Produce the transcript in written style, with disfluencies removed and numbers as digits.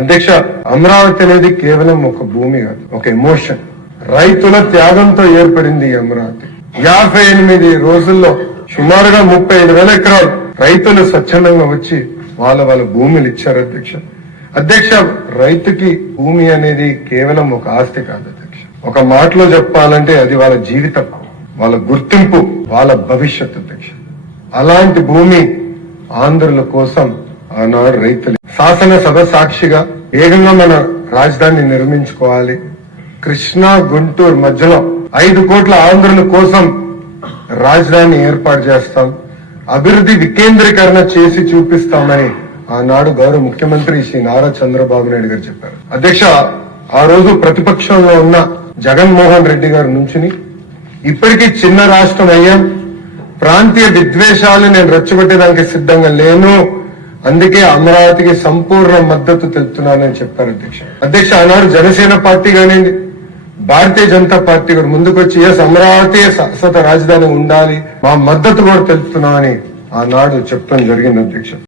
అధ్యక్ష, అమరావతి అనేది కేవలం ఒక భూమి కాదు, ఒక ఎమోషన్. రైతుల త్యాగంతో ఏర్పడింది ఈ అమరావతి. 58 రోజుల్లో సుమారుగా 35,000 ఎకరాలు రైతులు స్వచ్ఛందంగా వచ్చి వాళ్ళ భూములు ఇచ్చారు అధ్యక్ష. అధ్యక్ష, రైతుకి భూమి అనేది కేవలం ఒక ఆస్తి కాదు అధ్యక్ష. ఒక మాటలో చెప్పాలంటే అది వాళ్ళ జీవితం, వాళ్ళ గుర్తింపు, వాళ్ళ భవిష్యత్తు అధ్యక్ష. అలాంటి భూమి ఆంధ్రుల కోసం ఆనాడు రైతులు శాసనసభ సాక్షిగా వేగంగా మన రాజధానిని నిర్మించుకోవాలి. కృష్ణా గుంటూరు మధ్యలో 5 కోట్ల ఆంధ్రుల కోసం రాజధాని ఏర్పాటు చేస్తాం, అభివృద్ధి వికేంద్రీకరణ చేసి చూపిస్తామని ఆనాడు గౌరవ ముఖ్యమంత్రి శ్రీ నారా చంద్రబాబు నాయుడు గారు చెప్పారు. అధ్యక్ష, ఆ రోజు ప్రతిపక్షంలో ఉన్న జగన్మోహన్ రెడ్డి గారు నుంచుని ఇప్పటికీ చిన్న రాష్ట్రం అయ్యాం, ప్రాంతీయ విద్వేషాలు నేను రెచ్చగొట్టేదానికి సిద్ధంగా లేను, అందుకే అమరావతికి సంపూర్ణ మద్దతు తెలుపుతున్నానని చెప్పారు అధ్యక్ష. అధ్యక్ష, ఆనాడు జనసేన పార్టీ కానివ్వండి, భారతీయ జనతా పార్టీ కూడా ముందుకొచ్చి అమరావతి శాశ్వత రాజధాని ఉండాలి, మా మద్దతు కూడా తెలుపుతున్నామని ఆనాడు చెప్పడం జరిగింది అధ్యక్ష.